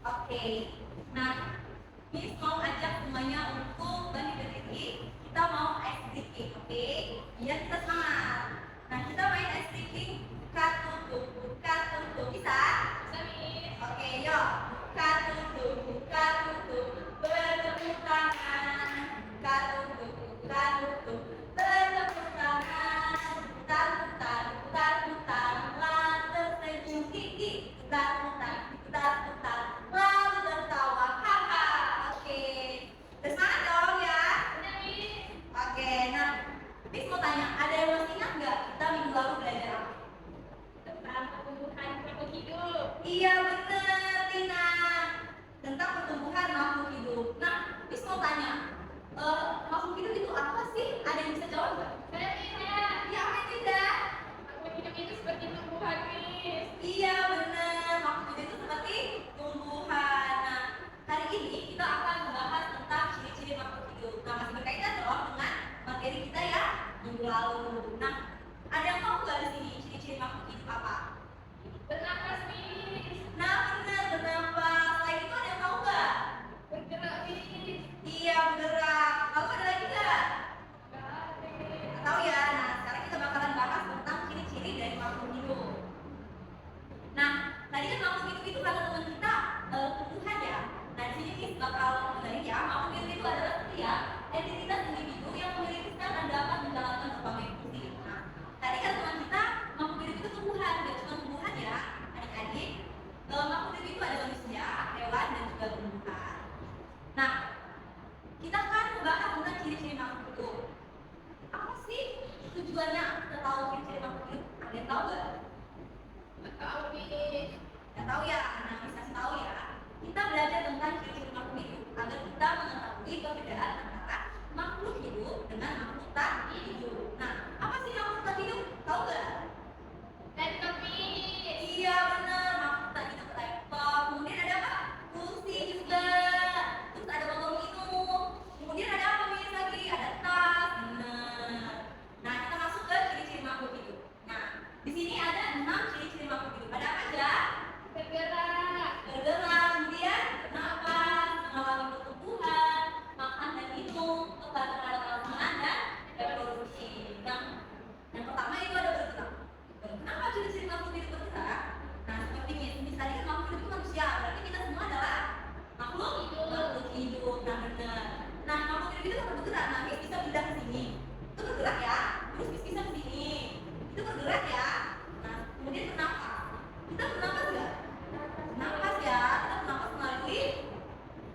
Oke, nah Miss mau ajak semuanya untuk berdiri. Kita mau ice breaking, oke? Biar kita semangat. Nah kita main ice breaking. Buka tutup, bisa? Bisa Miss. Oke, yuk. Buka tutup, bertepuk tangan. Buka tutup, bertepuk tangan. Putar, lalu tersenyum gigi. Putar, lalu tertawa, haha. Oke, bersemangat dong ya. Oke, nah, Miss mau tanya, ada yang masih ingat nggak kita minggu lalu belajar apa? Tentang pertumbuhan makhluk hidup. Iya bener, Tina. Tentang pertumbuhan makhluk hidup. Nah, Miss mau tanya, makhluk hidup itu apa sih? Ada yang bisa jawab nggak? Saya tidak. Iya, apa tidak? Makhluk hidup itu seperti tumbuhan, Miss. Iya bener, makhluk hidup itu seperti tumbuhan. Nah, hari ini kita akan membahas tentang ciri-ciri makhluk hidup. Nah, masih berkaitan dong dengan materi kita ya minggu lalu. Nah, ada yang tahu nggak di sini ciri-ciri makhluk hidup apa? Bernapas, Miss. Nah, benar, bernapas. Selain itu ada yang tahu nggak? Bergerak, Miss. Iya, bergerak. Lalu ada lagi nggak? Nggak tahu ya. Nah, sekarang kita bakalan bahas tentang ciri-ciri dari makhluk hidup. Nah, tadi kan makhluk hidup itu kata teman kita tumbuhan ya. Nah, di sini Miss bakal mengenai ya, makhluk hidup itu adalah setiap entitas individu yang memiliki sel dan dapat menjalankan berbagai fungsi. Nah, tadi kan teman kita makhluk hidup itu tumbuhan, gak cuma tumbuhan ya, adik-adik. Makhluk hidup itu ada manusia, hewan dan juga tumbuhan. Nah, kita kan membahas tentang ciri-ciri makhluk hidup. Apa sih tujuannya kita tahu ciri-ciri makhluk hidup? Ada yang tahu nggak? Nggak tahu, Miss. Nggak tahu ya, nah Miss kasih tahu ya. Kita belajar tentang ciri-ciri makhluk hidup agar kita mengetahui perbedaan antara makhluk hidup dengan makhluk tak hidup. Nah, apa sih makhluk tak hidup? Tahu nggak? Laptop, Miss. Iya benar, makhluk tak hidup laptop. Kemudian ada apa? Kursi juga. Terus ada botol minum. Kemudian ada apa Miss lagi? Ada tas. Benar. Nah, kita masuk ke ciri-ciri makhluk hidup. Nah, di sini ada 6 ciri-ciri makhluk hidup. Ada apa aja? Bergerak, kemudian bernapas, mengalami pertumbuhan, makan dan minum, terhadap rangsangan dan reproduksi. Yang pertama itu ada bergerak. Kenapa ciri-ciri makhluk hidup bergerak? Nah, seperti Miss tadi kan makhluk hidup itu manusia, berarti kita semua adalah makhluk hidup. Nah, benar. Nah, makhluk hidup itu kan bergerak. Nah, Miss bisa pindah ke sini. Itu bergerak ya. Terus Miss bisa ke sini. Itu bergerak ya. Nah, kemudian bernapas. Kita bernapas nggak? Bernapas ya. Kita bernapas melalui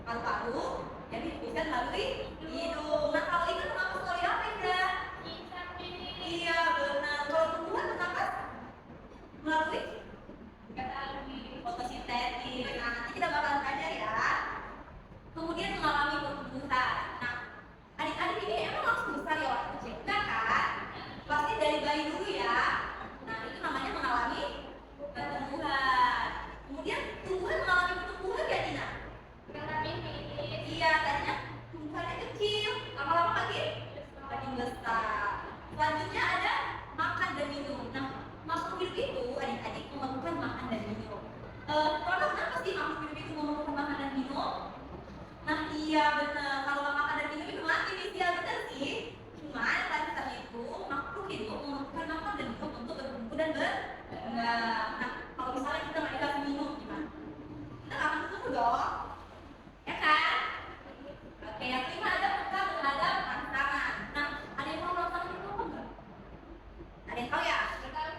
paru-paru. Jadi bisa melalui hidung. Nah, kalau ikan bernapas melalui apa ya? Iya benar. Kalau tumbuhan bernapas melalui fotosintesis. Nah, nanti kita bakalan belajar ya. Kemudian mengalami pertumbuhan. Nah, adik-adik ini emang langsung besar ya waktu kecil? Enggak kan? Pasti dari bayi dulu ya. Nah, itu namanya mengalami pertumbuhan. Kemudian tumbuhan mengalami pertumbuhan gak, Dina? Iya, tadinya tumbuhannya kecil, lama-lama makin besar. Selanjutnya ada makan dan minum. Nah, makhluk hidup itu adik-adik memerlukan makan dan minum. Kenapa sih makhluk hidup itu memerlukan makan dan minum? Nah, iya benar. Kalau nggak makan dan minum itu mati nih, ya benar sih. yang kelima ada peka terhadap rangsangan. Nah, ada yang tahu rangsangan itu apa enggak? Ada yang tahu ya?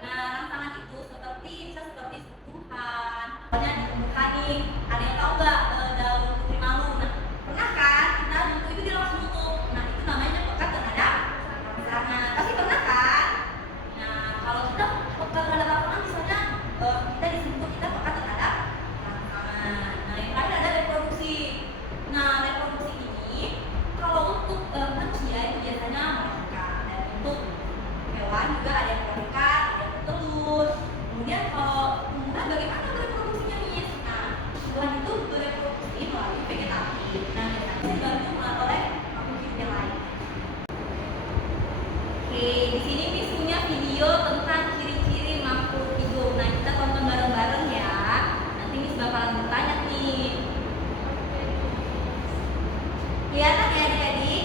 Nah, rangsangan itu bisa seperti sentuhan, pokoknya ditumbuhkan nih. Ada yang tahu nggak daun putri malu? Nah, pernah kan kita nyentuh itu dia langsung tutup. Nah, itu namanya peka terhadap rangsangan. Pasti pernah kan? Nah, kalau kita peka terhadap rangsangan, misalnya kita disentuh, kita peka terhadap rangsangan. Nah, yang terakhir ada reproduksi. Nah, reproduksi ini kalau untuk manusia itu biasanya melahirkan, dan untuk hewan juga ada yang melahirkan, ada yang bertelur. Kemudian kalau tumbuhan bagaimana bereproduksinya nih? Nah, tumbuhan itu bereproduksi melalui vegetasi. Nah, vegetasi dibantu oleh makhluk hidup yang lain. Oke, di sini Miss punya video tentang ciri-ciri makhluk hidup. Nah, kita tonton bareng-bareng ya. Nanti Miss bakalan bertanya nih. Kelihatan ya adik-adik?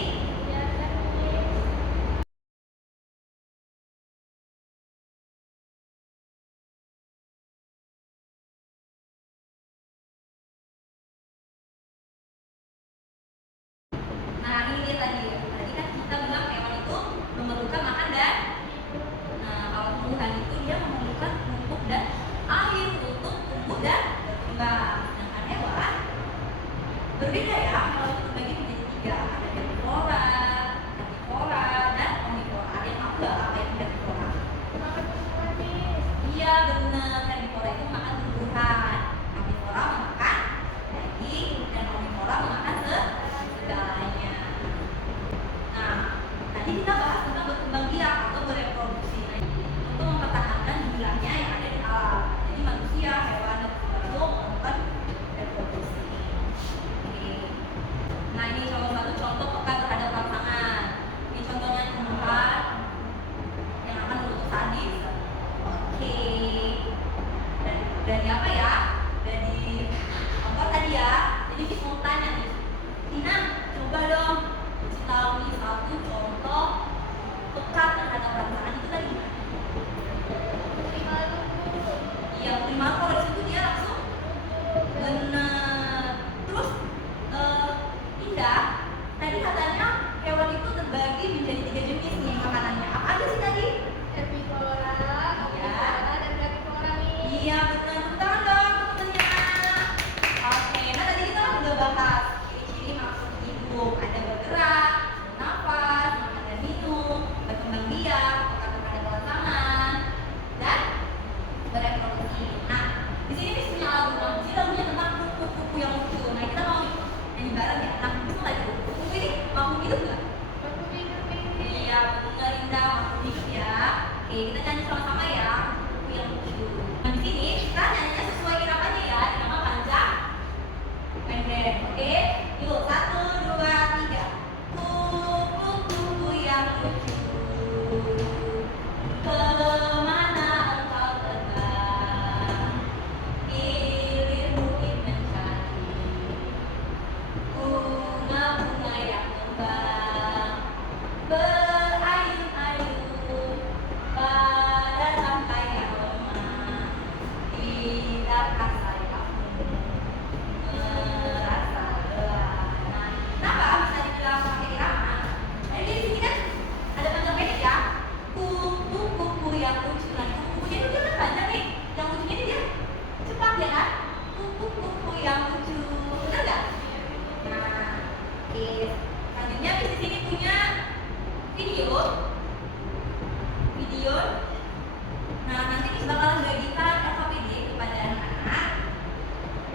Nah, ini dia tadi. Tadi kan kita bilang hewan itu memerlukan makan dan kalau tumbuhan itu dia memerlukan pupuk dan air untuk tumbuh dan berkembang. Sedangkan hewan berbeda ya. Hewan itu terbagi menjadi tiga. Ada herbivora, karnivora, dan omnivora. Ada yang tahu nggak apa itu herbivora? Iya benar. Herbivora itu makan tumbuhan. Karnivora makan daging, dan omnivora makan segalanya. Nah, tadi kita bahas tentang berkembang biak atau bereproduksi. Nah, untuk mempertahankan jumlahnya yang ada di alam. Jadi manusia, hewan, dan itu melakukan reproduksi. Oke. Nah, ini salah satu contoh peka terhadap rangsangan. Ini contohnya tumbuhan yang akan menutup sadis. Oke. Dari apa ya? Dari contoh tadi ya. Jadi kita mau tanya nih, Tina, coba dong kasih tahu nih satu contoh peka terhadap rangsangan itu tadi. Iya, prima kalau di situ dia langsung benar. Terus Indah, tadi katanya hewan itu terbagi menjadi 3 jenis nih makanannya. Apa aja sih tadi? Herbivora, omnivora, dan carnivora nih. Iya benar, tepuk tangan dong teman-temannya. Oke, nah tadi kita kan udah bahas ciri-ciri makhluk hidup. Ada bergerak, bernafas, makan dan minum, berkembang biak, peka terhadap rangsangan, dan bereproduksi. Nah, di sini Miss punya lagu. Ini lagunya tentang kupu-kupu yang lucu. Nah, kita mau nyanyi bareng ya. Nah, itu tadi kupu-kupu ini makhluk hidup nggak? Makhluk hidup ini. Iya, benar Indah, makhluk hidup ya. Oke, kita nyanyi sama-sama ya. Kupu yang lucu. Nah, di sini kita nyanyinya sesuai iramanya ya, irama panjang pendek. Oke, yuk 1, 2, 3. Kupu-kupu yang lucu, kemana engkau terbang? Ilmu mencari bunga-bunga yang kembang, berayun-ayun pada sampai yang lemah. Tidakkah sayapmu merasa lelah? Nah, kenapa bisa dibilang pakai irama? Jadi di sini kan ada panjang pendek ya. Kupu-kupu yang lucu. Nah, kupu-kupunya itu dia kan panjang nih. Yang lucunya ini dia cepat ya kan? Kupu-kupu yang lucu. Benar nggak? Nah, oke. Selanjutnya di sini punya video. Nah, nanti kita bakalan bagikan LKPD kepada anak-anak.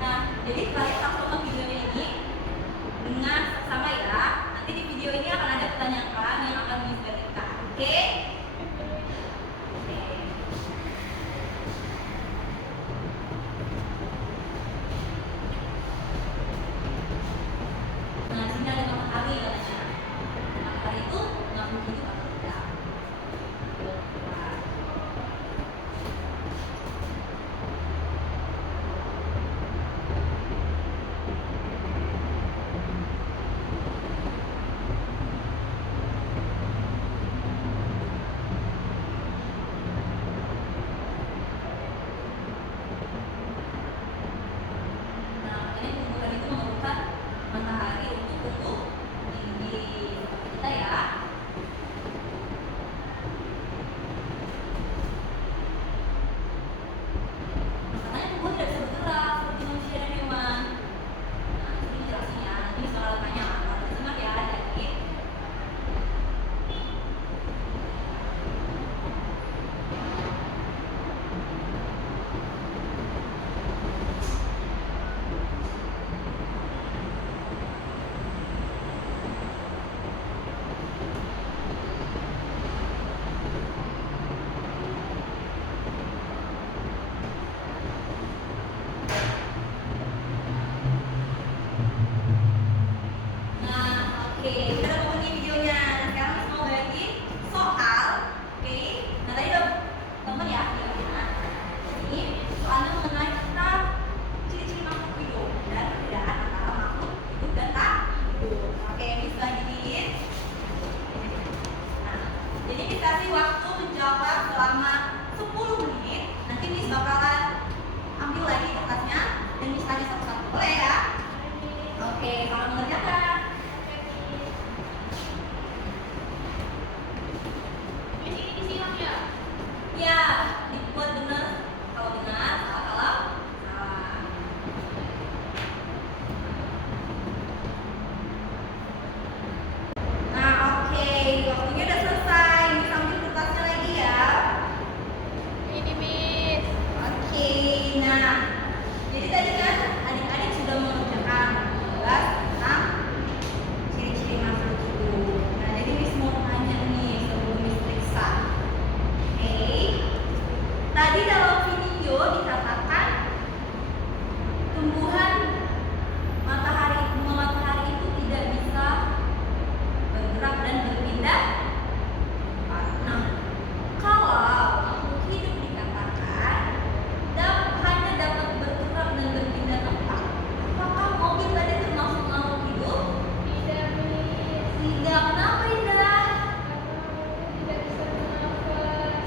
Nah, jadi kalian langsung nonton videonya ini dengan sama ya. Nanti di video ini akan ada pertanyaan yang akan dibagikan. Oke? Oke. Nah, sini ada matahari katanya. Matahari itu nggak hidup atau tidak? Nah, dibagiin. Nah, jadi dikasih waktu menjawab selama 10 menit. Nanti Miss bakalan ambil lagi kertasnya dan Miss tanya satu-satu. Boleh ya? Oke, kalau mengerjakan. Ya, dibuat benar. Kalau benar, salah kalau salah. Nah, oke, waktunya udah selesai. Miss ambil kertasnya lagi ya. Ini Miss. Oke, nah, jadi tadi kan adik-adik sudah mengerjakan tugas tentang ciri-ciri makhluk hidup. Nah, jadi Miss mau tanya nih sebelum Miss periksa. Oke, tadi dalam video dikatakan tumbuhan bunga matahari itu tidak bisa bergerak dan berpindah. Nah, kalau makhluk hidup dikatakan hanya dapat bergerak dan berpindah tempat, apakah mobil tadi termasuk makhluk hidup? Tidak Miss. Tidak. Kenapa tidak? Tidak bisa bernafas.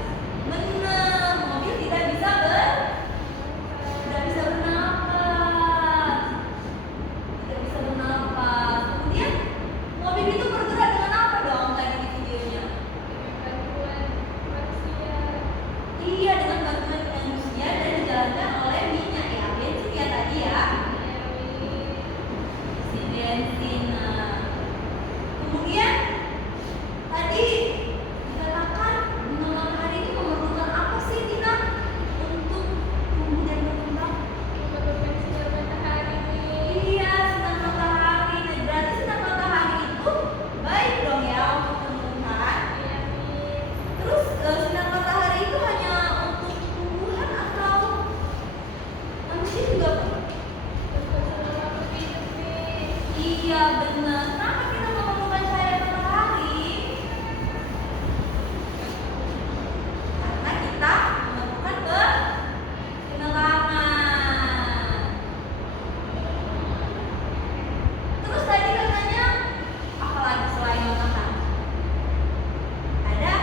Benar, mobil tidak bisa bernafas. Tidak bisa bernafas. Kemudian mobil itu bergerak dengan apa dong tadi di videonya? Dengan bantuan manusia. Iya, dengan bantuan manusia dan dijalankan oleh minyak ya, bensin ya tadi ya. Iya Miss. Isi bensin. Nah, kemudian tadi dikatakan bunga matahari itu memerlukan apa sih Tina untuk tumbuh dan berkembang? Memerlukan sinar matahari Miss. Iya, sinar matahari. Nah, berarti sinar matahari itu baik dong ya untuk tumbuhan. Iya Miss. Terus sinar matahari itu hanya untuk tumbuhan atau manusia juga perlu? Untuk semua makhluk hidup Miss. Iya benar. Kenapa kita memerlukan cahaya matahari? Karena kita memerlukan penerangan. Terus tadi katanya apa lagi selain matahari? Ada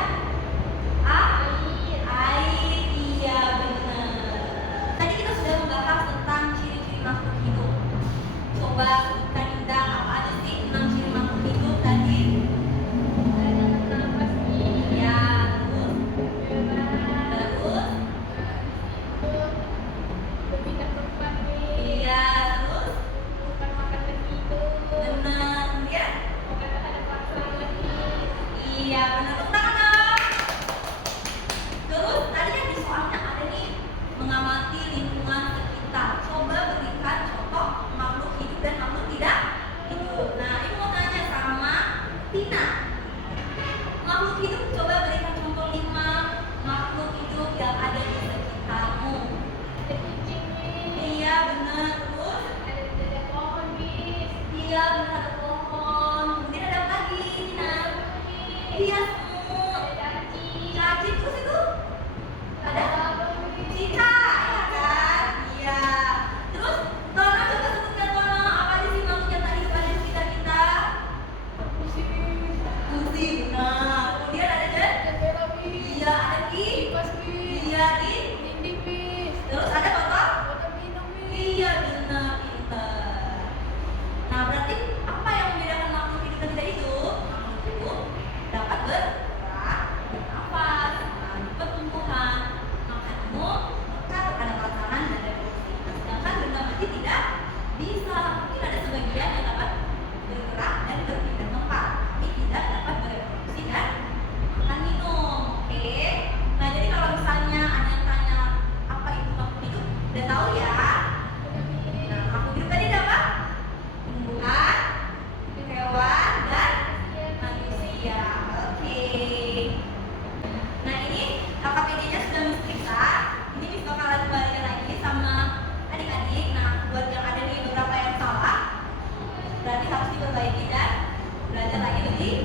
air. Iya benar. Tadi kita sudah membahas tentang ciri-ciri makhluk hidup. Coba sebutkan Indah, apa aja sih 6 ciri makhluk hidup tadi? Ada bernafas Miss. Iya, terus Berpindah tempat Miss. iya, terus Bukan makan dan tidur. benar. Kemudian Bukan ada paksaan Miss. iya benar, tepuk tangan dong. Terus tadi kan di soalnya ada nih mengamati lingkungan sekitar. Coba berikan contoh makhluk hidup dan makhluk tidak hidup. Nah, ini mau tanya sama Tina. Makhluk hidup, coba berikan contoh 5 makhluk hidup yang ada di sekitarmu. Ada kucing Miss. Iya benar. Terus Ada pohon Miss. iya benar, ada pohon. Kemudian ada apa lagi Tina? Iya semut. Ada cacing. Cacing. Terus itu ada Babon Miss. cicak, ya kan? Iya. Terus Tona, coba sebutkan Tona, apa aja sih makhluk yang tadi ada di sekitar kita? Pusi Miss. Kusi, benar. Kemudian ada Jen? Jendela Miss. Iya, ada Ki. Kipas Miss. Iya, Ki. Dinding Miss. Terus ada botol? Botol minum Miss. Iya, benar, pintar. Nah, berarti apa yang membedakan makhluk hidup dan tidak hidup? Makhluk hidup dapat bergerak, bernafas, mengalami pertumbuhan, makan gemuk, mekar, ada makanan dan reproduksi. Nah, sedangkan benda mati tidak bisa. Mungkin ada sebagian yang dapat bergerak dan berpindah tempat, tapi tidak dapat bereproduksi dan makan minum. Oke. Nah, jadi kalau misalnya ada yang tanya apa itu makhluk hidup, udah tahu ya. Nah, makhluk hidup tadi ada apa? Tumbuhan, hewan, dan manusia. Oke. Nah, ini KKPD-nya sudah Miss periksa. Ini Miss bakalan kembalikan lagi sama adik-adik. Nah, buat yang ada nih beberapa yang salah, berarti harus diperbaiki dan belajar lagi lebih